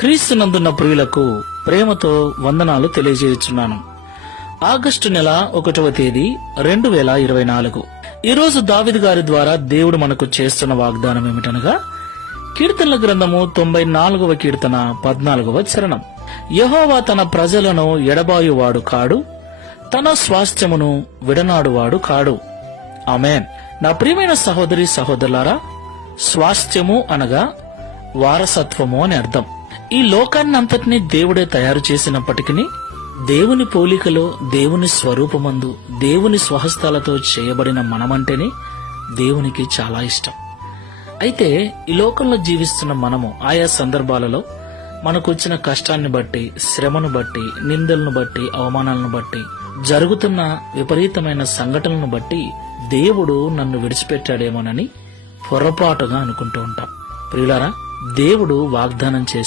క్రీస్తునందున్న ప్రియులకు ప్రేమతో వందనాలు తెలియజేయుచున్నాను. ఆగస్టు నెల 1వ తేదీ 2024. ఈరోజు దావీదు గారి ద్వారా దేవుడు మనకు చేస్తున్న వాగ్దానం ఏమిటనగా, కీర్తనల గ్రంథము 94వ కీర్తన 14వ చరణం. యెహోవా తన ప్రజలను ఎడబాయువాడు కాడు, తన స్వాస్థ్యమును విడనాడువాడు కాడు. ఆమేన్. నా ప్రియమైన సహోదరి సహోదరులారా, స్వాస్థ్యము అనగా వారసత్వము అని అర్థం. ఈ లోకాన్నంతటినీ దేవుడే తయారు చేసినప్పటికీ దేవుని పోలికలో, దేవుని స్వరూపమందు, దేవుని స్వహస్తాలతో చేయబడిన మనమంటేనే దేవునికి చాలా ఇష్టం. అయితే ఈ లోకంలో జీవిస్తున్న మనము ఆయా సందర్భాలలో మనకు వచ్చిన కష్టాన్ని బట్టి, శ్రమను బట్టి, నిందలను బట్టి, అవమానాలను బట్టి, జరుగుతున్న విపరీతమైన సంఘటనలను బట్టి దేవుడు నన్ను విడిచిపెట్టాడేమోనని పొరపాటుగా అనుకుంటూ ఉంటాం. ప్రియులారా, దేవుడు వాగ్దానం చేసి